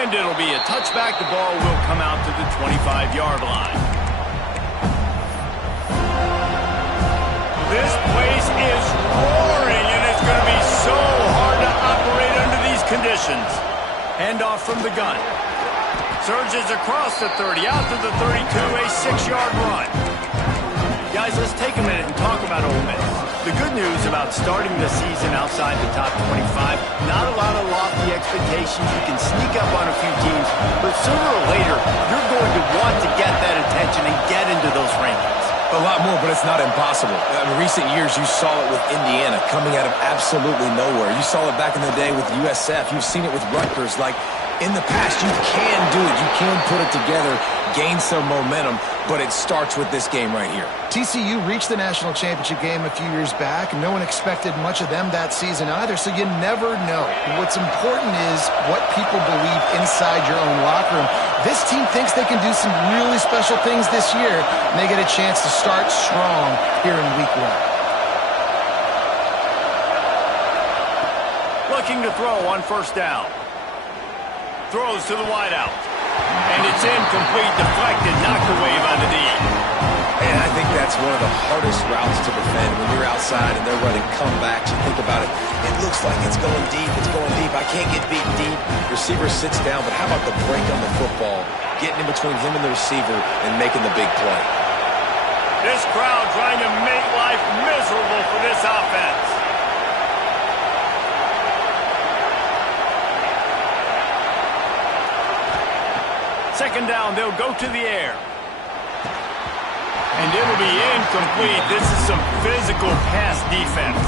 And it'll be a touchback. The ball will come out to the 25-yard line. This place is roaring, and it's going to be so hard to operate under these conditions. Handoff from the gun. Surges across the 30, out to the 32, a 6-yard run. Guys, let's take a minute and talk about Ole Miss. The good news about starting the season outside the top 25, not a lot of lofty expectations. You can sneak up on a few teams, but sooner or later, you're going to want to get that attention and get into those rankings. A lot more, but it's not impossible. In recent years, you saw it with Indiana coming out of absolutely nowhere. You saw it back in the day with USF. You've seen it with Rutgers. Like, in the past, you can do it. You can put it together, gain some momentum, but it starts with this game right here. TCU reached the national championship game a few years back, and no one expected much of them that season either, so you never know. What's important is what people believe inside your own locker room. This team thinks they can do some really special things this year, and they get a chance to start strong here in week 1. Looking to throw on first down. Throws to the wideout. And it's incomplete, deflected, knocked away by the D. And I think that's one of the hardest routes to defend when you're outside and they're running comebacks. You think about it, it looks like it's going deep, I can't get beat deep. Receiver sits down, but how about the break on the football? Getting in between him and the receiver and making the big play. This crowd trying to make life miserable for this offense. Second down, they'll go to the air. And it'll be incomplete. This is some physical pass defense.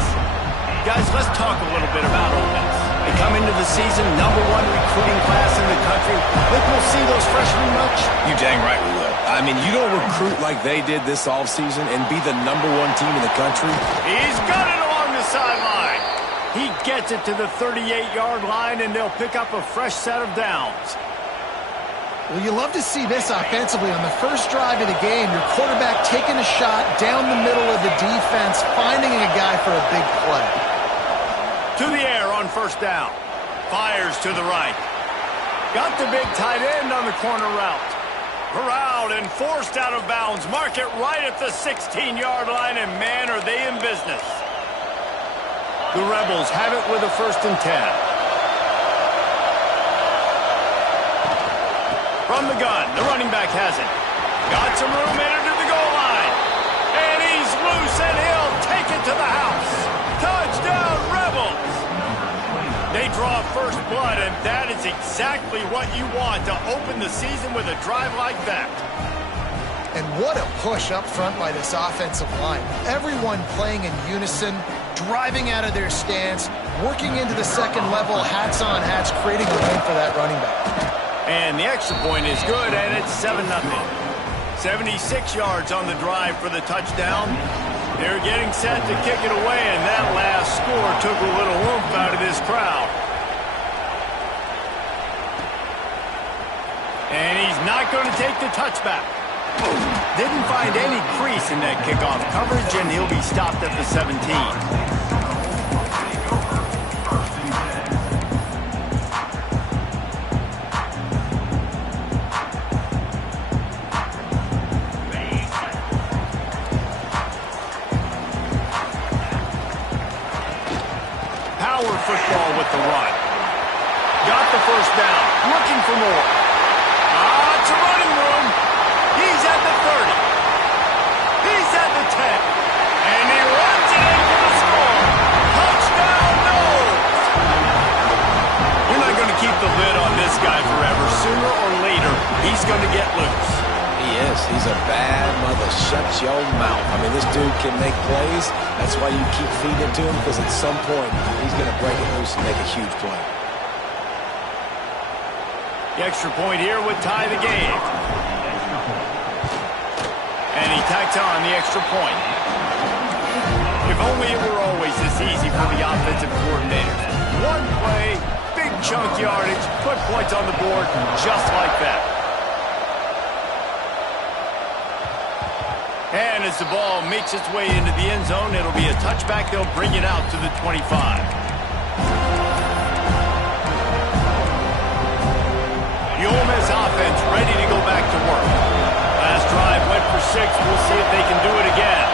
Guys, let's talk a little bit about Ole Miss. They come into the season, #1 recruiting class in the country. Think we'll see those freshmen much? You dang right we will. I mean, you don't recruit like they did this offseason and be the #1 team in the country. He's got it along the sideline. He gets it to the 38-yard line, and they'll pick up a fresh set of downs. Well, you love to see this offensively. On the first drive of the game, your quarterback taking a shot down the middle of the defense, finding a guy for a big play. To the air on first down. Fires to the right. Got the big tight end on the corner route. Corralled and forced out of bounds. Mark it right at the 16-yard line, and man, are they in business. The Rebels have it with a 1st and 10. From the gun, the running back has it. Got some room headed to the goal line. And he's loose, and he'll take it to the house. Touchdown, Rebels! They draw first blood, and that is exactly what you want to open the season with a drive like that. And what a push up front by this offensive line. Everyone playing in unison, driving out of their stance, working into the second level, hats on hats, creating a lane for that running back. And the extra point is good, and it's 7-0. 76 yards on the drive for the touchdown. They're getting set to kick it away, and that last score took a little oomph out of this crowd. And he's not going to take the touchback. Didn't find any crease in that kickoff coverage, and he'll be stopped at the 17. Football with the run. Got the first down. Looking for more. It's a running room. He's at the 30. He's at the 10. And he runs it in for the score. Touchdown, Noles! You're not going to keep the lid on this guy forever. Sooner or later, he's going to get loose. He is. He's a bad mother. Shut your mouth. I mean, this dude can make plays. That's why you keep feeding it to him, because at some point, he's going to break it loose and make a huge play. The extra point here would tie the game. And he tacks on the extra point. If only it were always this easy for the offensive coordinators. One play, big chunk yardage, put points on the board just like that. And as the ball makes its way into the end zone, it'll be a touchback. They'll bring it out to the 25. The Ole Miss offense ready to go back to work. Last drive went for 6. We'll see if they can do it again.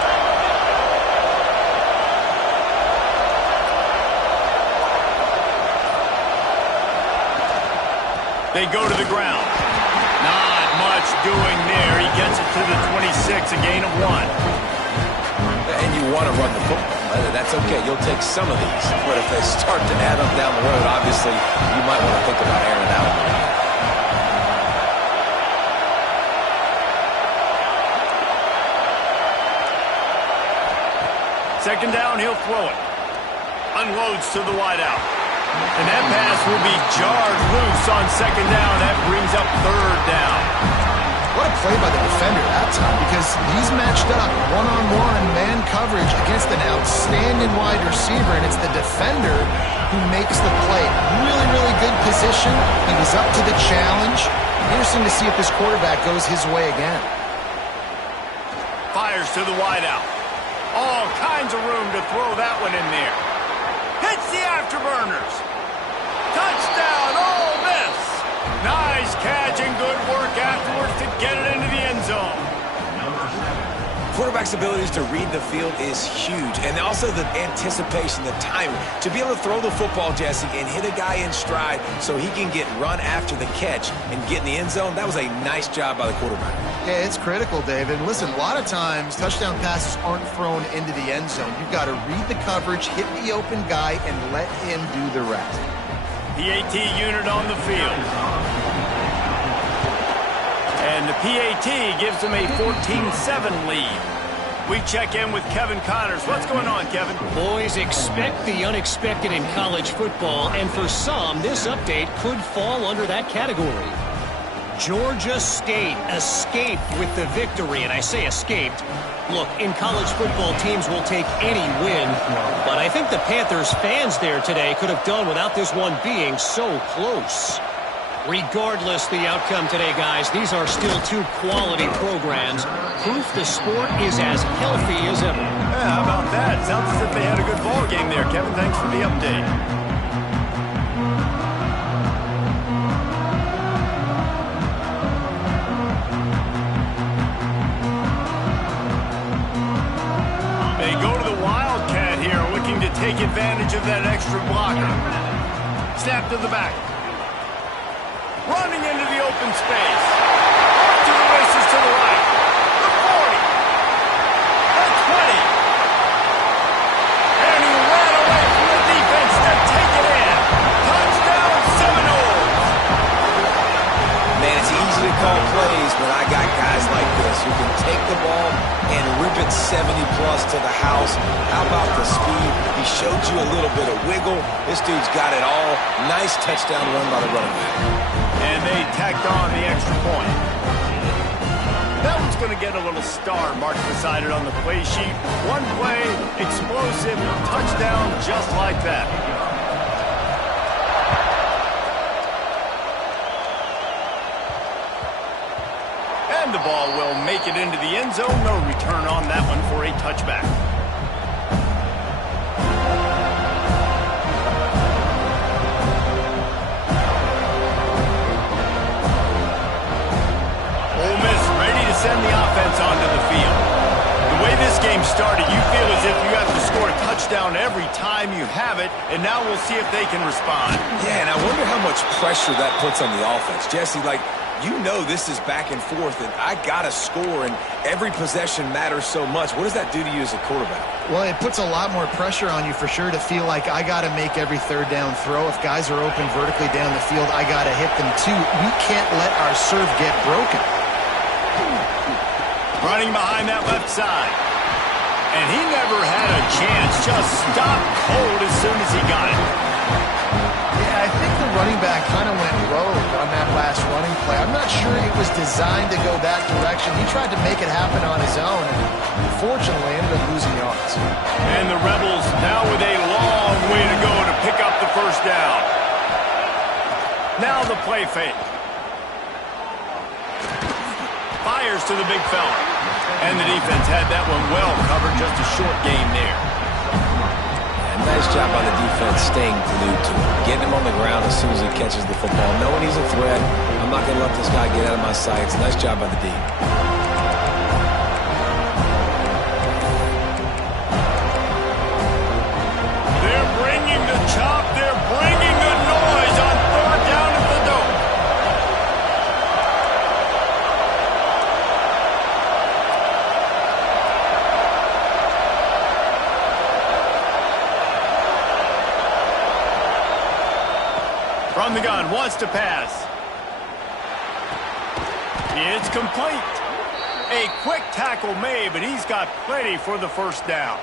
They go to the ground. Not much doing there. He gets it to the 26, a gain of 1. And you want to run the football. That's okay. You'll take some of these. But if they start to add up down the road, obviously, you might want to think about airing it out. Second down, he'll throw it. Unloads to the wideout. And that pass will be jarred loose on second down. That brings up third down. What a play by the defender that time, because he's matched up one-on-one man coverage against an outstanding wide receiver, and it's the defender who makes the play. Really, really good position. He was up to the challenge. Interesting to see if this quarterback goes his way again. Fires to the wideout. All kinds of room to throw that one in there. Hits the afterburners. Touchdown, Ole Miss. Nice catch and good work afterwards to get it into the end zone. Quarterback's abilities to read the field is huge, and also the anticipation, the timing. To be able to throw the football, Jesse, and hit a guy in stride so he can get run after the catch and get in the end zone, that was a nice job by the quarterback. Yeah, it's critical, David. Listen, a lot of times touchdown passes aren't thrown into the end zone. You've got to read the coverage, hit the open guy, and let him do the rest. PAT unit on the field. And the PAT gives them a 14-7 lead. We check in with Kevin Connors. What's going on, Kevin? Boys, expect the unexpected in college football, and for some, this update could fall under that category. Georgia State escaped with the victory, and I say escaped. Look, in college football, teams will take any win, but I think the Panthers fans there today could have done without this one being so close. Regardless the outcome today, guys, these are still two quality programs. Proof the sport is as healthy as ever. Yeah, how about that? Sounds as if they had a good ball game there, Kevin. Thanks for the update. They go to the Wildcat here, looking to take advantage of that extra blocker. Snap to the back. Running into the open space. Off to the races to the right. The 40. The 20. And he ran away from the defense to take it in. Touchdown, Seminoles. Man, it's easy to call plays, but I got guys like this who can take the ball and rip it 70-plus to the house. How about the speed? He showed you a little bit of wiggle. This dude's got it all. Nice touchdown run by the running back. And they tacked on the extra point. That one's going to get a little star marked beside it on the play sheet. One play, explosive, touchdown just like that. And the ball will make it into the end zone. No return on that one for a touchback. Ole Miss ready to send the offense onto the field. The way this game started, you feel as if you have to score a touchdown every time you have it, and now we'll see if they can respond. Yeah, and I wonder how much pressure that puts on the offense. Jesse, like, you know this is back and forth, and I got to score, and every possession matters so much. What does that do to you as a quarterback? Well, it puts a lot more pressure on you for sure to feel like I got to make every third down throw. If guys are open vertically down the field, I got to hit them too. We can't let our serve get broken. Running behind that left side. And he never had a chance. Just stopped cold as soon as he got it. Yeah, I think the running back kind of went rogue on that last running play. I'm not sure it was designed to go that direction. He tried to make it happen on his own, and unfortunately ended up losing yards. And the Rebels now with a long way to go to pick up the first down. Now the play fake. Fires to the big fella. And the defense had that one well covered. Just a short game there. And that Nice job by the defense staying glued to him. Getting him on the ground as soon as he catches the football. Knowing he's a threat, I'm not going to let this guy get out of my sights. Nice job by the D. They're bringing the chop. They're bringing the noise on third down at the dome. From the gun, wants to pass. It's complete. A quick tackle made, but he's got plenty for the first down.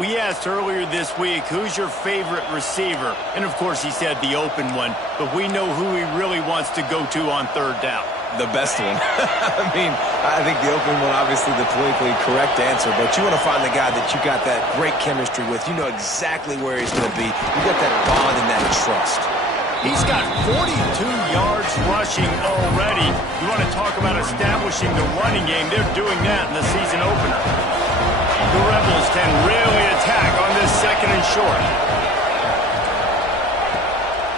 We asked earlier this week, who's your favorite receiver? And, of course, he said the open one, but we know who he really wants to go to on third down. The best one. I think the open one, obviously the politically correct answer, but you want to find the guy that you got that great chemistry with. You know exactly where he's going to be. You got that bond and that trust. He's got 42 yards rushing already. You want to talk about establishing the running game. They're doing that in the season opener. The Rebels can really attack on this second and short.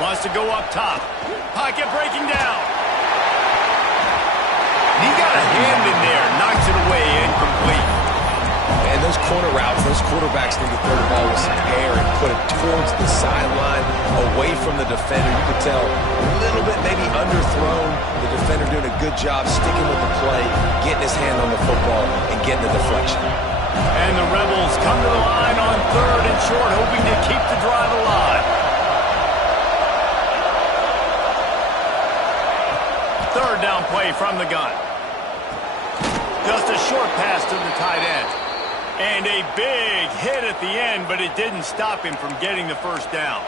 Wants to go up top. Pocket breaking down. He got a hand in there. Knocks it away. Incomplete. And those corner routes, those quarterbacks need to throw the ball with some air and put it towards the sideline, away from the defender. You can tell a little bit maybe underthrown. The defender doing a good job sticking with the play, getting his hand on the football, and getting the deflection. And the Rebels come to the line on third and short, hoping to keep the drive alive. Third down play from the gun. Just a short pass to the tight end. And a big hit at the end, but it didn't stop him from getting the first down.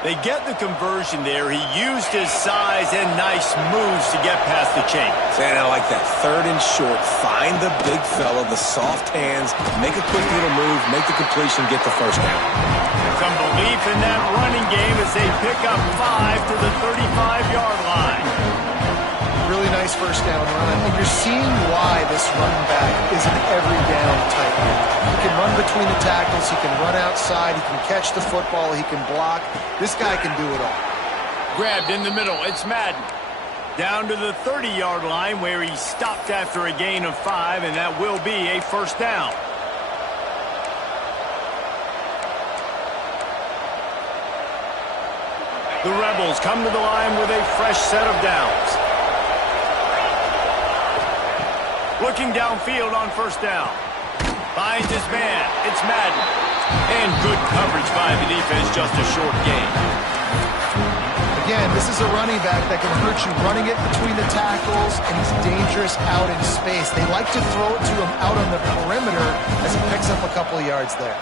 They get the conversion there. He used his size and nice moves to get past the chain. And I like that. Third and short. Find the big fella, the soft hands, make a quick little move, make the completion, get the first down. Some belief in that running game as they pick up 5 to the 35-yard line. Really nice first down run. And you're seeing why this running back is an every down type man. He can run between the tackles. He can run outside. He can catch the football. He can block. This guy can do it all. Grabbed in the middle. It's Madden. Down to the 30-yard line where he stopped after a gain of 5, and that will be a first down. The Rebels come to the line with a fresh set of downs. Looking downfield on first down. Finds his man. It's Madden. And good coverage by the defense, just a short gain. Again, this is a running back that can hurt you running it between the tackles, and he's dangerous out in space. They like to throw it to him out on the perimeter as he picks up a couple of yards there.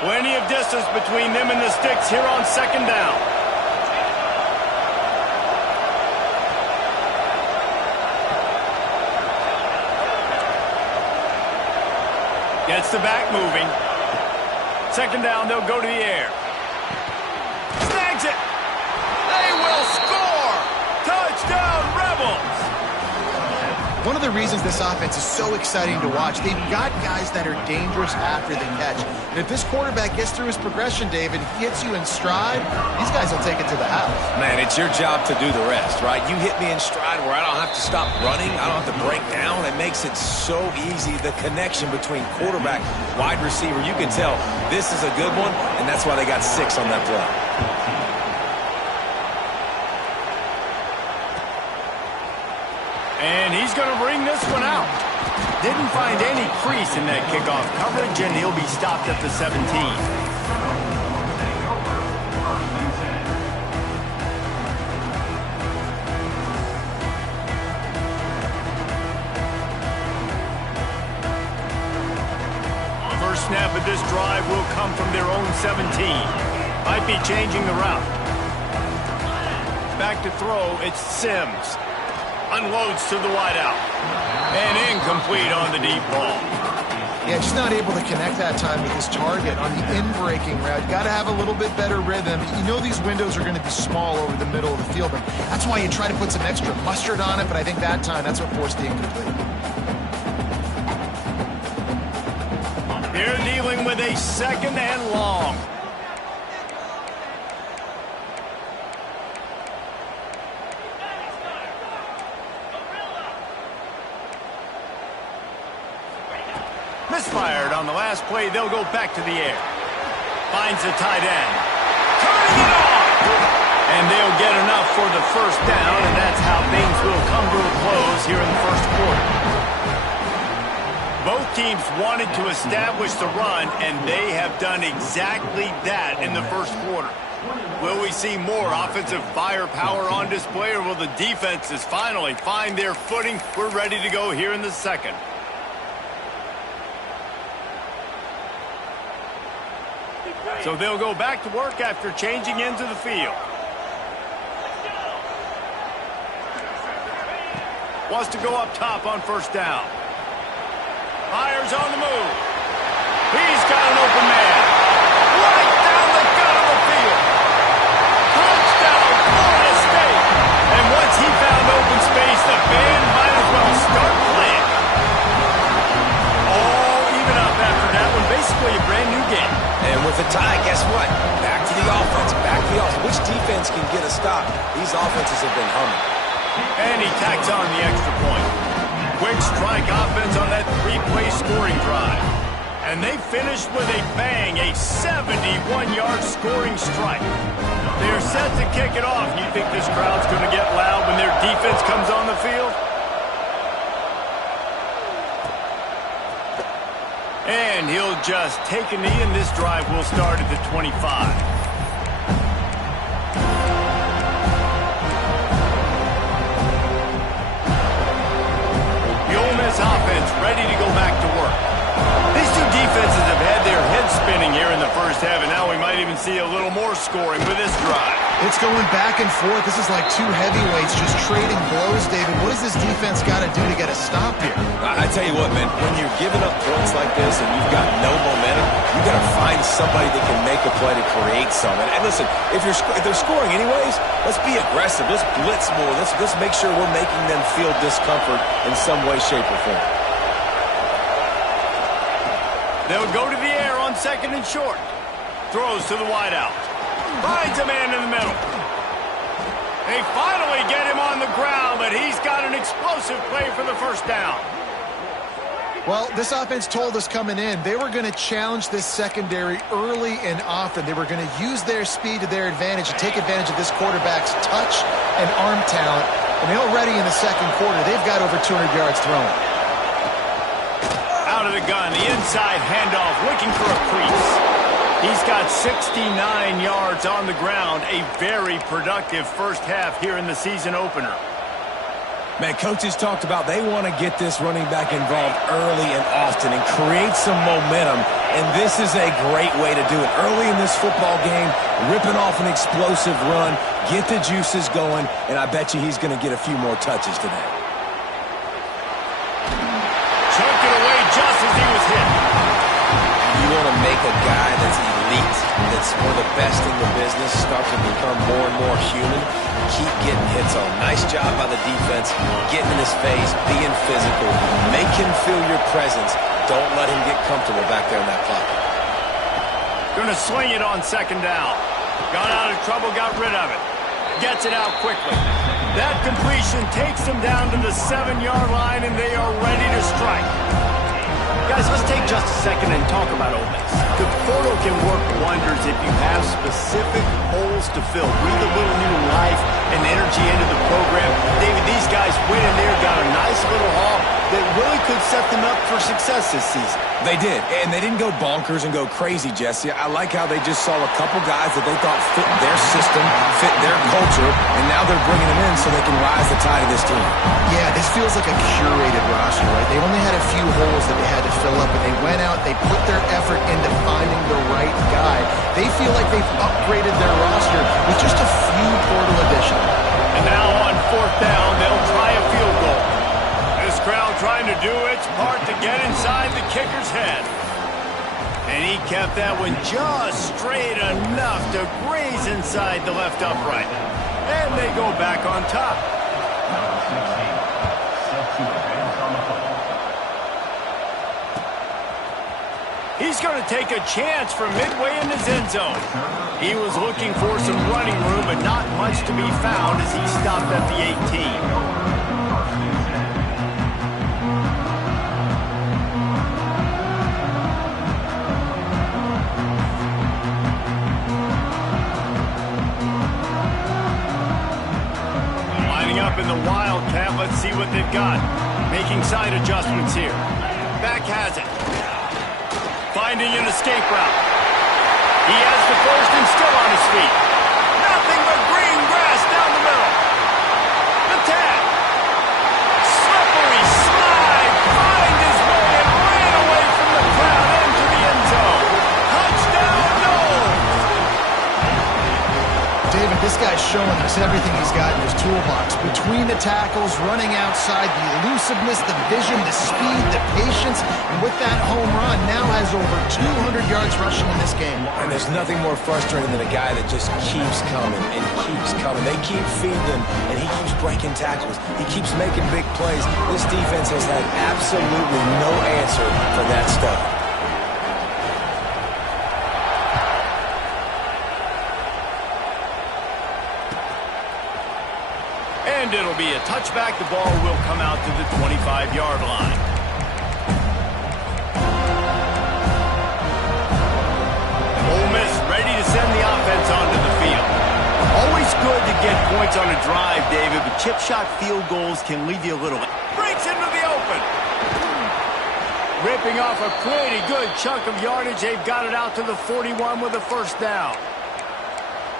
Plenty of distance between them and the sticks here on second down. Gets the back moving. Second down, they'll go to the air. Snags it. They will score. Touchdown, Rebels. One of the reasons this offense is so exciting to watch, they've got guys that are dangerous after the catch. And if this quarterback gets through his progression, David, hits you in stride, these guys will take it to the house. Man, it's your job to do the rest, right? You hit me in stride where I don't have to stop running. I don't have to break down. It makes it so easy, the connection between quarterback, wide receiver. You can tell this is a good one, and that's why they got 6 on that play. And he's going to bring this one out. Didn't find any crease in that kickoff coverage, and he'll be stopped at the 17. First snap of this drive will come from their own 17. Might be changing the route. Back to throw, it's Sims. Unloads to the wideout. And incomplete on the deep ball. Yeah, just not able to connect that time with his target on the in-breaking route. You got to have a little bit better rhythm. You know these windows are going to be small over the middle of the field, and that's why you try to put some extra mustard on it, but I think that time that's what forced the incomplete. They're dealing with a second and long. Misfired on the last play. They'll go back to the air. Finds the tight end. Turning it on! And they'll get enough for the first down, and that's how things will come to a close here in the first quarter. Both teams wanted to establish the run, and they have done exactly that in the first quarter. Will we see more offensive firepower on display, or will the defenses finally find their footing? We're ready to go here in the second. So they'll go back to work after changing into the field. Wants to go up top on first down. Fires on the move. He's got an open man. Right down the gut of the field. Touchdown, Florida State. And once he found open space, the band might as well start playing. All even up after that one. Basically a brand new game. And with a tie, guess what? Back to the offense. Back to the offense. Which defense can get a stop? These offenses have been humming. And he tacks on the extra point. Quick strike offense on that three-play scoring drive. And they finished with a bang, a 71-yard scoring strike. They're set to kick it off. You think this crowd's going to get loud when their defense comes on the field? And he'll just take a knee, and this drive will start at the 25. The Ole Miss offense ready to go back to work. These two defenses have had their heads spinning here in the first half, and now we might even see a little more scoring with this drive. It's going back and forth. This is like two heavyweights just trading blows, David. What does this defense got to do to get a stop here? I tell you what, man, when you're giving up points like this and you've got no momentum, you got to find somebody that can make a play to create something. And listen, if they're scoring anyways, let's be aggressive. Let's blitz more. Let's make sure we're making them feel discomfort in some way, shape, or form. They'll go to the air on second and short. Throws to the wideout. Finds a man in the middle. They finally get him on the ground, but he's got an explosive play for the first down. Well, this offense told us coming in they were going to challenge this secondary early and often. They were going to use their speed to their advantage and take advantage of this quarterback's touch and arm talent. And already in the second quarter, they've got over 200 yards throwing. Out of the gun, the inside handoff, looking for a crease. He's got 69 yards on the ground, a very productive first half here in the season opener. Man, coaches talked about they want to get this running back involved early and often and create some momentum, and this is a great way to do it. Early in this football game, ripping off an explosive run, get the juices going, and I bet you he's going to get a few more touches today. Choked it away just as he was hit. You want to make a guy that's elite, that's one of the best in the business, start to become more and more human, keep getting hits on. Nice job by the defense, getting in his face, being physical, make him feel your presence. Don't let him get comfortable back there in that pocket. Going to swing it on second down. Got out of trouble, got rid of it. Gets it out quickly. That completion takes them down to the 7-yard line, and they are ready to strike. Guys, let's take just a second and talk about Ole Miss. The portal can work wonders if you have specific holes to fill. Breathe a little new life and energy into the program. David, these guys went in there, got a nice little haul that really could set them up for success this season. They did, and they didn't go bonkers and go crazy, Jesse. I like how they just saw a couple guys that they thought fit their system, fit their culture, and now they're bringing them in so they can rise the tide of this team. Yeah, this feels like a curated roster, right? They only had a few holes that they had to fill up, and they went out, they put their effort into finding the right guy. They feel like they've upgraded their roster with just a few portal additions. And now on fourth down, they'll try a field goal. This crowd trying to do do its part to get inside the kicker's head. And he kept that one just straight enough to graze inside the left upright. And they go back on top. He's going to take a chance from midway in his end zone. He was looking for some running room, but not much to be found as he stopped at the 18. Up in the Wildcat, let's see what they've got. Making side adjustments here. Back has it. Finding an escape route. He has the first and still on his feet. Nothing but green grass down the middle. The 10. Slippery slide. Find his way and ran away from the crowd into the end zone. Touchdown, Noles. David, this guy's showing us everything he's got in his toolbox. Between the tackles, running outside, the elusiveness, the vision, the speed, the patience, and with that home run, now has over 200 yards rushing in this game. And there's nothing more frustrating than a guy that just keeps coming and keeps coming. They keep feeding him, and he keeps breaking tackles. He keeps making big plays. This defense has had absolutely no answer for that stuff. And it'll be a touchback. The ball will come out to the 25-yard line. Ole Miss ready to send the offense onto the field. Always good to get points on a drive, David, but chip shot field goals can leave you a little. Breaks into the open. Ripping off a pretty good chunk of yardage. They've got it out to the 41 with a first down.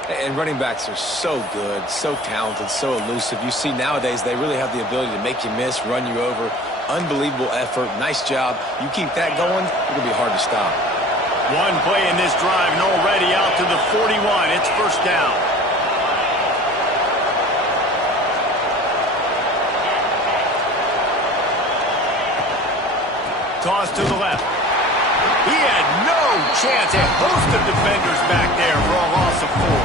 And running backs are so good, so talented, so elusive. You see nowadays they really have the ability to make you miss, run you over. Unbelievable effort. Nice job. You keep that going, it'll be hard to stop. One play in this drive and already out to the 41. It's first down. Toss to the left. He had no chance. A host of defenders back there for a loss of 4.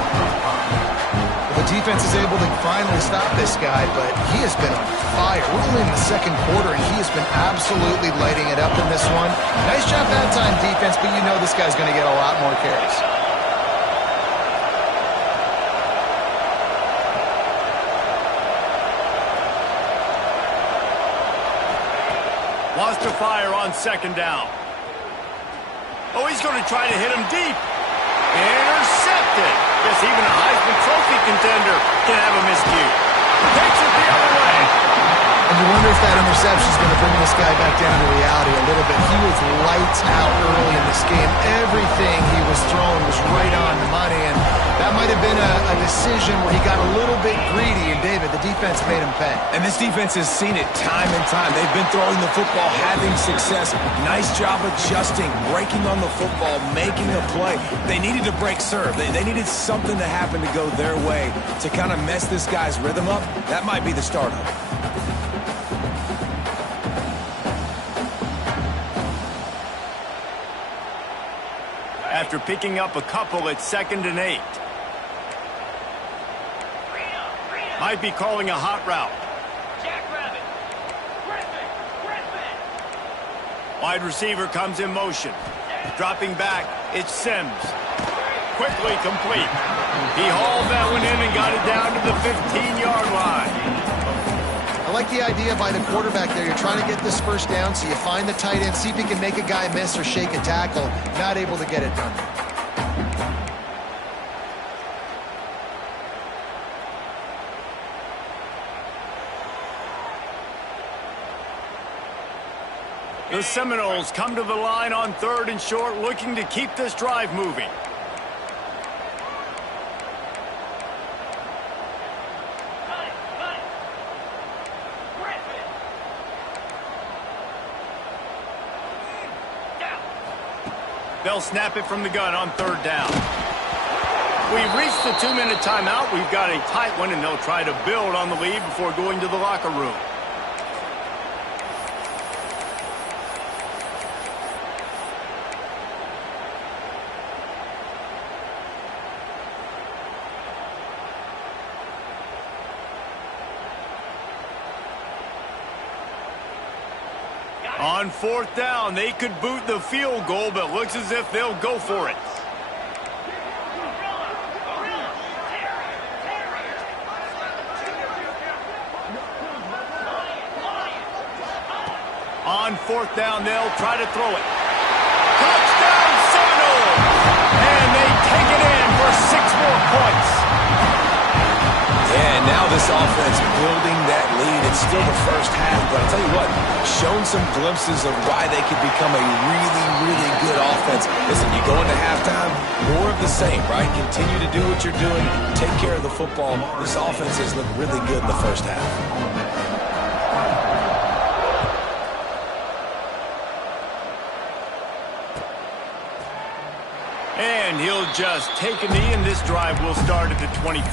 The defense is able to finally stop this guy, but he has been on fire. We're only in the second quarter, and he has been absolutely lighting it up in this one. Nice job that time, defense, but you know this guy's going to get a lot more carries. Wants to fire on second down. Oh, he's going to try to hit him deep. Intercepted. Yes, even a Heisman Trophy contender can have a miscue. Takes it the other way. And you wonder if that interception is going to bring this guy back down to reality a little bit. He was lights out early in this game. Everything he was throwing was right on the money, and that might have been a decision where he got a little bit greedy, and David, the defense made him pay. And this defense has seen it time and time. They've been throwing the football, having success. Nice job adjusting, breaking on the football, making a play. They needed to break serve. They needed something to happen to go their way to kind of mess this guy's rhythm up. That might be the start of it. After picking up a couple at 2nd and 8. Might be calling a hot route. Wide receiver comes in motion. Dropping back, it's Sims. Quickly complete. He hauled that one in and got it down to the 15-yard line. I like the idea by the quarterback there. You're trying to get this first down, so you find the tight end, see if he can make a guy miss or shake a tackle. Not able to get it done. The Seminoles come to the line on 3rd and short, looking to keep this drive moving. They'll snap it from the gun on 3rd down. We've reached the 2-minute timeout. We've got a tight one, and they'll try to build on the lead before going to the locker room. On fourth down, they could boot the field goal, but looks as if they'll go for it. On fourth down, they'll try to throw it. Touchdown, Seminoles! And they take it in for 6 more points. Yeah, and now this offense building that lead. It's still the first half, but I'll tell you what, shown some glimpses of why they could become a really, really good offense. Listen, you go into halftime, more of the same, right? Continue to do what you're doing, take care of the football. This offense has looked really good in the first half. And he'll just take a knee, and this drive will start at the 25.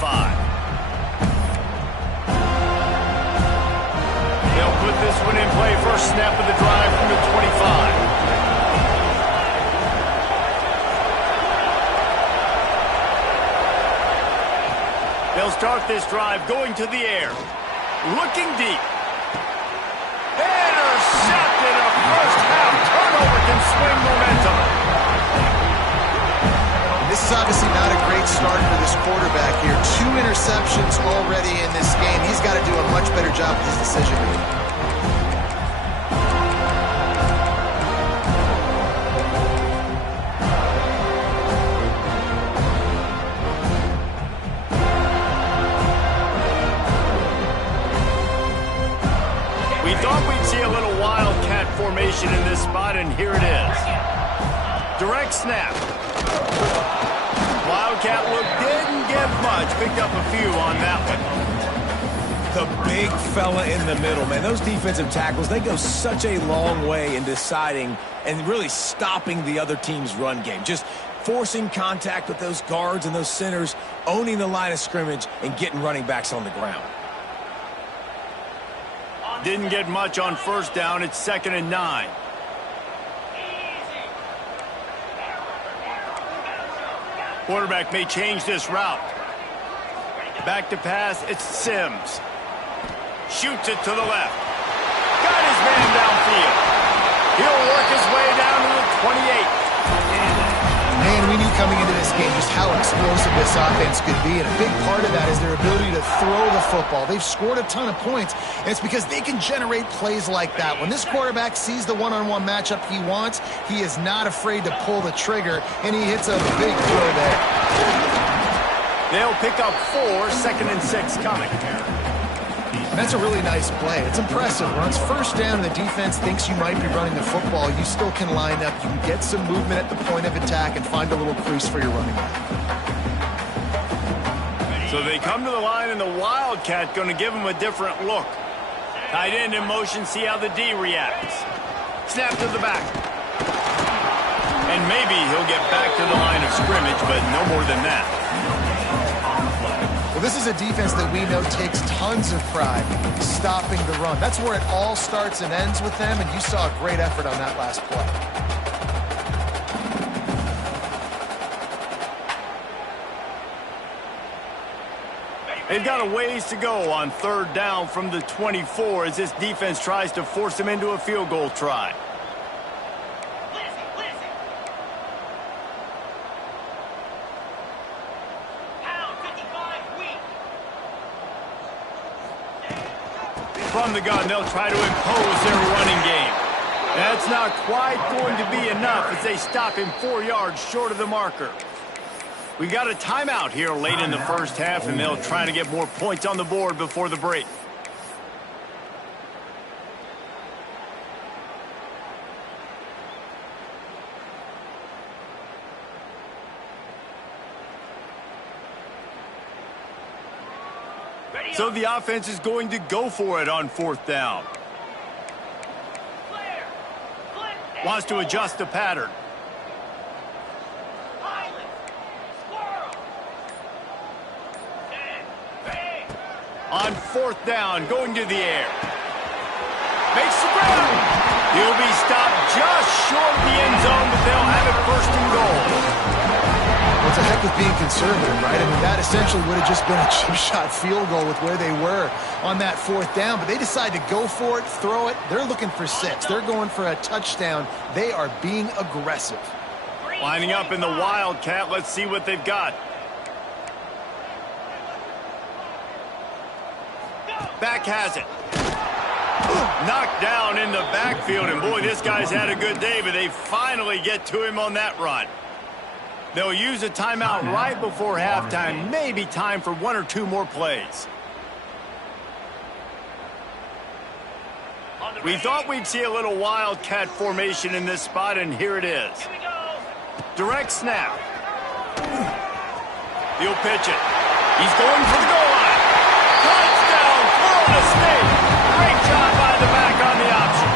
They'll put this one in play. First snap of the drive from the 25. They'll start this drive going to the air. Looking deep. Intercepted. A first half turnover can swing momentum. This is obviously not a great start for this quarterback here. 2 interceptions already in this game. He's got to do a much better job with his decision-making. We thought we'd see a little wildcat formation in this spot, and here it is. Direct snap. Wildcat look didn't give much. Picked up a few on that one. The big fella in the middle, man. Those defensive tackles, they go such a long way in deciding and really stopping the other team's run game. Just forcing contact with those guards and those centers, owning the line of scrimmage, and getting running backs on the ground. Didn't get much on first down. It's 2nd and 9. Quarterback may change this route. Back to pass, it's Sims. Shoots it to the left. Got his man downfield. He'll work his way down to the 28. Man, we knew coming into this game just how explosive this offense could be, and a big part of that is their ability to throw the football. They've scored a ton of points, and it's because they can generate plays like that. When this quarterback sees the one-on-one matchup he wants, he is not afraid to pull the trigger, and he hits a big throw there. They'll pick up 4, 2nd and 6 coming. That's a really nice play. It's impressive. Runs first down, and the defense thinks you might be running the football. You still can line up. You can get some movement at the point of attack and find a little crease for your running back. So they come to the line, and the Wildcat going to give them a different look. Tight end in motion, see how the D reacts. Snap to the back. And maybe he'll get back to the line of scrimmage, but no more than that. Well, this is a defense that we know takes tons of pride stopping the run. That's where it all starts and ends with them, and you saw a great effort on that last play. They've got a ways to go on 3rd down from the 24 as this defense tries to force them into a field goal try. From the gun, they'll try to impose their running game. That's not quite going to be enough as they stop him 4 yards short of the marker. We got a timeout here late in the first half, and they'll try to get more points on the board before the break. So the offense is going to go for it on 4th down. Wants to adjust the pattern. On 4th down, going to the air. Makes the ground. He'll be stopped just short of the end zone, but they'll have it 1st and goal. Well, What's the heck with being conservative, right? I mean, that essentially would have just been a chip shot field goal with where they were on that 4th down. But they decide to go for it, throw it. They're looking for 6. They're going for a touchdown. They are being aggressive. Lining up in the Wildcat. Let's see what they've got. Back has it. Knocked down in the backfield. And boy, this guy's had a good day, but they finally get to him on that run. They'll use a timeout right before halftime. Maybe time for 1 or 2 more plays. We thought we'd see a little Wildcat formation in this spot, and here it is. Direct snap. He'll pitch it. He's going for the goal line. Touchdown, Florida State. Great job by the back on the option.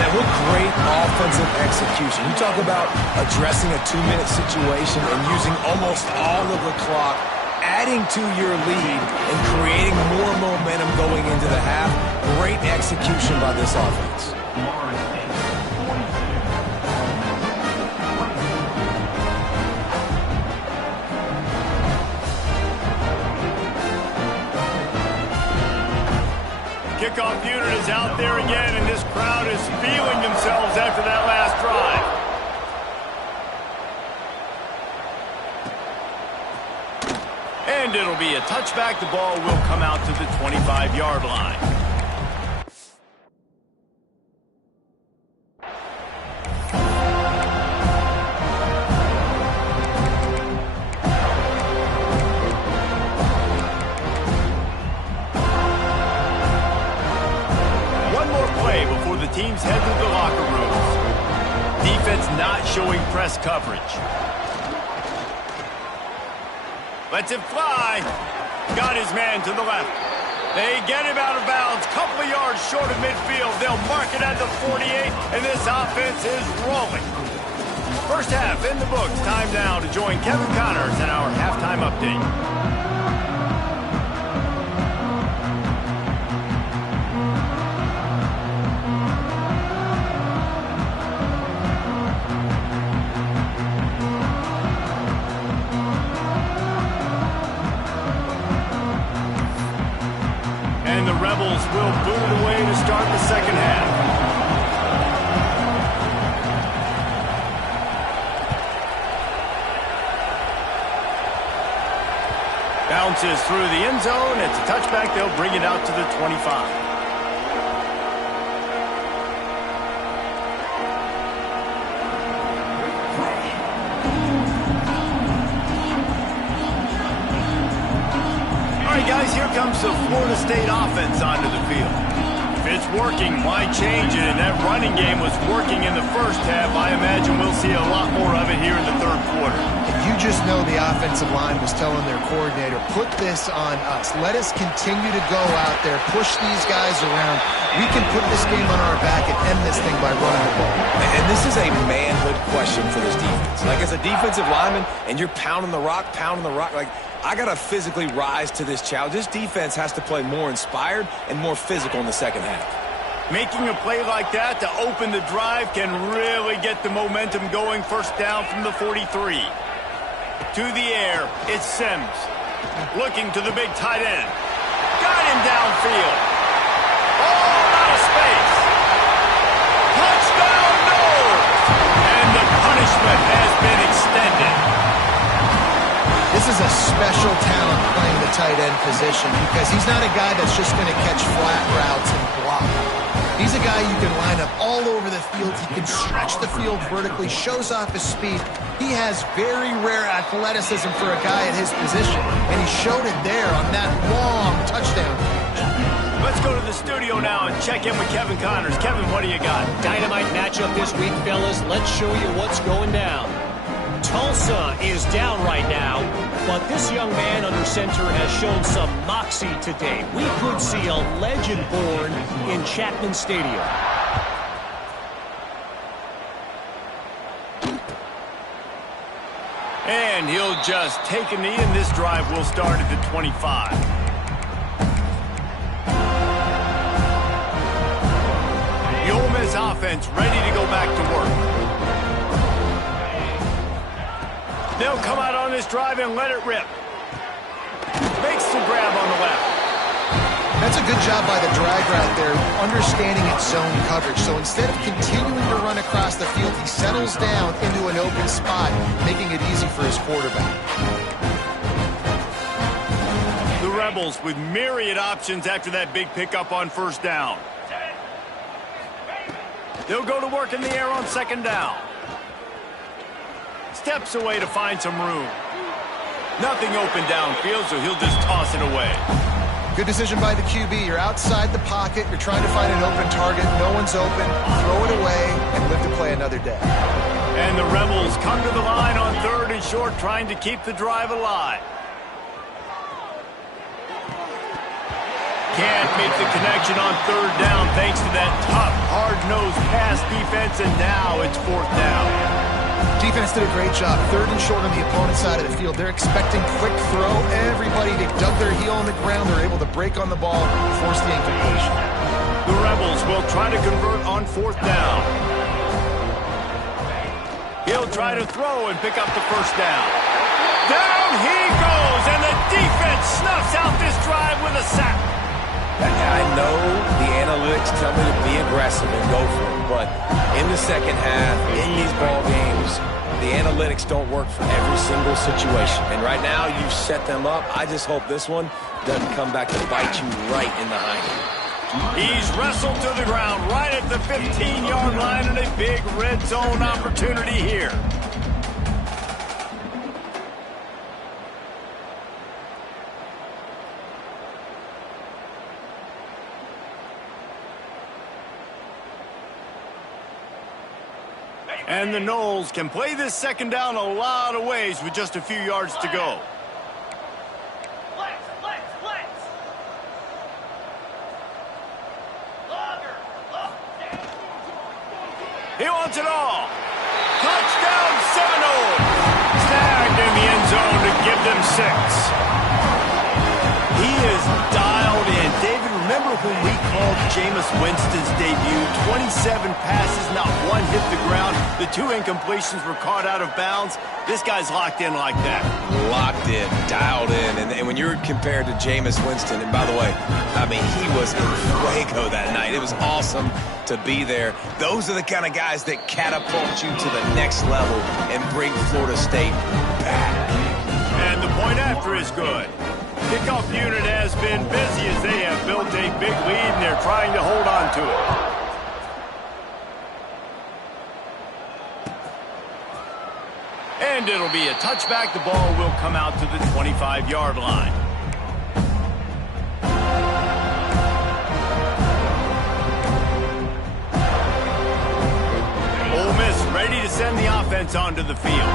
Man, what great offensive execution. You talk about addressing a 2-minute situation and using almost all of the clock, adding to your lead and creating more momentum going into the half. Great execution by this offense. Kickoff unit is out there again, and this crowd is feeling themselves after that last drive. And it'll be a touchback. The ball will come out to the 25-yard line. Teams head to the locker rooms. Defense not showing press coverage. Lets it fly. Got his man to the left. They get him out of bounds. Couple of yards short of midfield. They'll mark it at the 48, and this offense is rolling. First half in the books. Time now to join Kevin Connors in our halftime update. Rebels will boot it away to start the second half. Bounces through the end zone. It's a touchback. They'll bring it out to the 25. Guys, here comes the Florida State offense onto the field. If it's working, why change it? And that running game was working in the first half. I imagine we'll see a lot more of it here in the third quarter. You just know the offensive line was telling their coordinator, put this on us. Let us continue to go out there, push these guys around. We can put this game on our back and end this thing by running the ball. And this is a manhood question for this defense. Like, as a defensive lineman, and you're pounding the rock, like, I got to physically rise to this challenge. This defense has to play more inspired and more physical in the second half. Making a play like that to open the drive can really get the momentum going. First down from the 43. To the air, it's Sims. Looking to the big tight end. Got him downfield. All out of space. Touchdown, Noles! And the punishment has been extended. This is a special talent playing the tight end position because he's not a guy that's just going to catch flat routes and block. He's a guy you can line up all over the field. He can stretch the field vertically, shows off his speed. He has very rare athleticism for a guy at his position, and he showed it there on that long touchdown. Let's go to the studio now and check in with Kevin Connors. Kevin, what do you got? Dynamite matchup this week, fellas. Let's show you what's going down. Tulsa is down right now, but this young man under center has shown some moxie today. We could see a legend born in Chapman Stadium. And he'll just take a knee, and this drive will start at the 25. The Ole Miss offense ready to go back to work. They'll come out on this drive and let it rip. Makes the grab on the left. That's a good job by the drag route there, understanding its zone coverage. So instead of continuing to run across the field, he settles down into an open spot, making it easy for his quarterback. The Rebels with myriad options after that big pickup on first down. They'll go to work in the air on second down. Steps away to find some room. Nothing open downfield, so he'll just toss it away. Good decision by the QB. You're outside the pocket. You're trying to find an open target. No one's open. Throw it away and live to play another day. And the Rebels come to the line on 3rd and short, trying to keep the drive alive. Can't make the connection on 3rd down thanks to that tough, hard-nosed pass defense, and now it's 4th down. Defense did a great job. 3rd and short on the opponent's side of the field. They're expecting quick throw. Everybody, they dug their heel on the ground. They're able to break on the ball, force the incompletion. The Rebels will try to convert on 4th down. He'll try to throw and pick up the first down. Down he goes, and the defense snuffs out this drive with a sack. I know the analytics tell me to be aggressive and go for it, but in the second half, in these ball games, the analytics don't work for every single situation. And right now, you've set them up. I just hope this one doesn't come back to bite you right in the hind. He's wrestled to the ground right at the 15-yard line, and a big red zone opportunity here. And the Noles can play this second down a lot of ways with just a few yards to go. He wants it all. Touchdown, Seminole. Snagged in the end zone to give them 6. He is dialed in. David, remember when we called Jameis Winston's debut? 27 passes, not one hit the ground. The 2 incompletions were caught out of bounds. This guy's locked in like that. Locked in, dialed in. And when you're compared to Jameis Winston, and by the way, I mean, he was in fuego that night. It was awesome to be there. Those are the kind of guys that catapult you to the next level and bring Florida State back. And the point after is good. Kickoff unit has been busy as they have built a big lead, and they're trying to hold on to it. And it'll be a touchback. The ball will come out to the 25-yard line. Ole Miss ready to send the offense onto the field.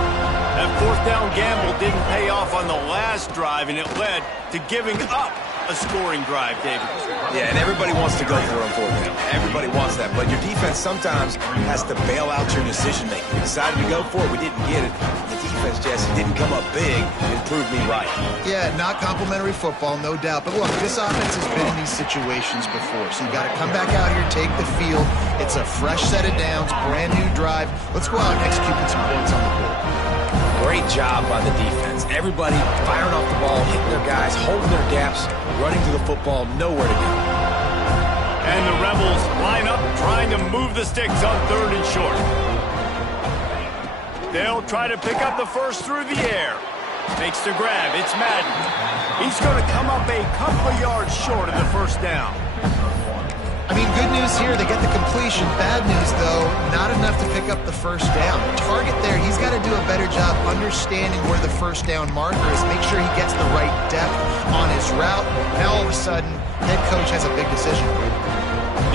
That 4th down gamble didn't pay off on the last drive, and it led to giving up a scoring drive, David. Yeah, and everybody wants to go for 4th down. Everybody wants that, but your defense sometimes has to bail out your decision-making. We decided to go for it. We didn't get it. The defense, Jesse, didn't come up big and prove me right. Yeah, not complimentary football, no doubt. But look, this offense has been in these situations before, so you got to come back out here, take the field. It's a fresh set of downs, brand new drive. Let's go out and execute with some points on the board. Great job by the defense. Everybody firing off the ball, hitting their guys, holding their gaps, running to the football, nowhere to go. And the Rebels line up, trying to move the sticks on 3rd and short. They'll try to pick up the first through the air. Makes the grab. It's Madden. He's going to come up a couple of yards short of the first down. I mean, good news here, they get the completion. Bad news, though, not enough to pick up the first down. The target there, he's got to do a better job understanding where the first down marker is, make sure he gets the right depth on his route. Now, all of a sudden, head coach has a big decision.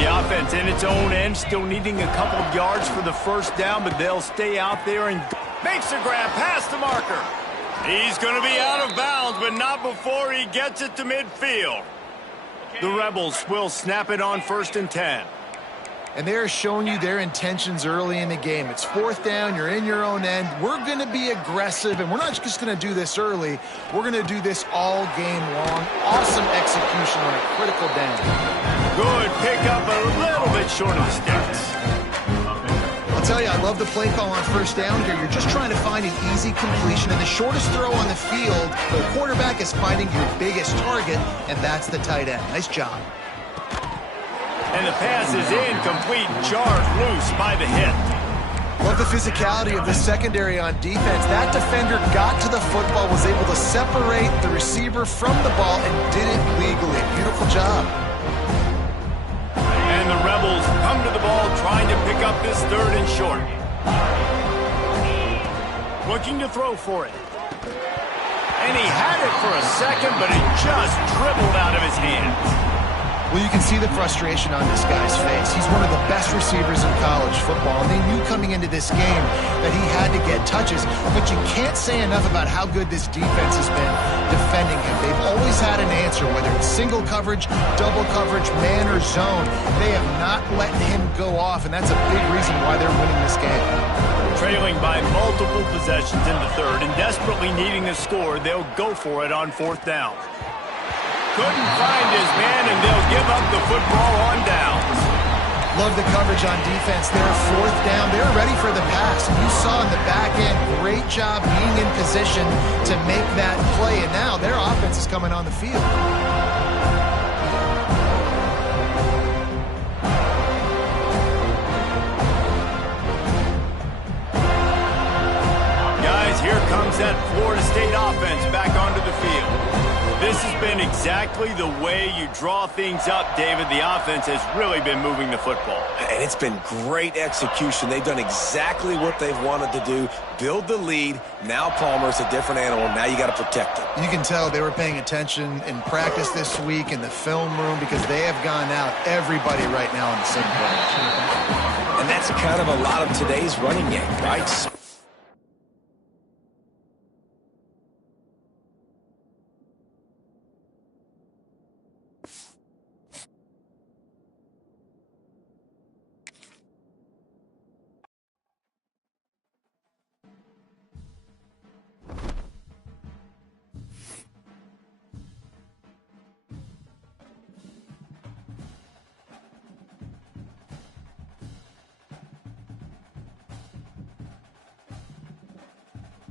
The offense in its own end, still needing a couple of yards for the first down, but they'll stay out there and makes a grab past the marker. He's going to be out of bounds, but not before he gets it to midfield. The Rebels will snap it on 1st and 10. And they're showing you their intentions early in the game. It's 4th down, you're in your own end. We're going to be aggressive, and we're not just going to do this early. We're going to do this all game long. Awesome execution on a critical down. Good pickup, a little bit short of the sticks. I'll tell you, I love the play call on first down here. You're just trying to find an easy completion, and the shortest throw on the field, the quarterback is finding your biggest target, and that's the tight end. Nice job. And the pass is incomplete, jarred loose by the hit. Love the physicality of the secondary on defense. That defender got to the football, was able to separate the receiver from the ball, and did it legally. Beautiful job. And the Rebels come to the ball trying to pick up this third and short. Looking to throw for it. And he had it for a second, but it just dribbled out of his hands. Well, you can see the frustration on this guy's face. He's one of the best receivers in college football, and they knew coming into this game that he had to get touches, but you can't say enough about how good this defense has been defending him. They've always had an answer, whether it's single coverage, double coverage, man or zone. They have not let him go off, and that's a big reason why they're winning this game. Trailing by multiple possessions in the third and desperately needing a score, they'll go for it on fourth down. Couldn't find his man, and they'll give up the football on downs. Love the coverage on defense there. Fourth down. They're ready for the pass. And you saw in the back end, great job being in position to make that play. And now their offense is coming on the field. Guys, here comes that Florida State offense back onto the field. This has been exactly the way you draw things up, David. The offense has really been moving the football. And it's been great execution. They've done exactly what they've wanted to do. Build the lead. Now Palmer's a different animal. Now you got to protect it. You can tell they were paying attention in practice this week in the film room because they have gone out everybody right now on the same page. And that's kind of a lot of today's running game, right?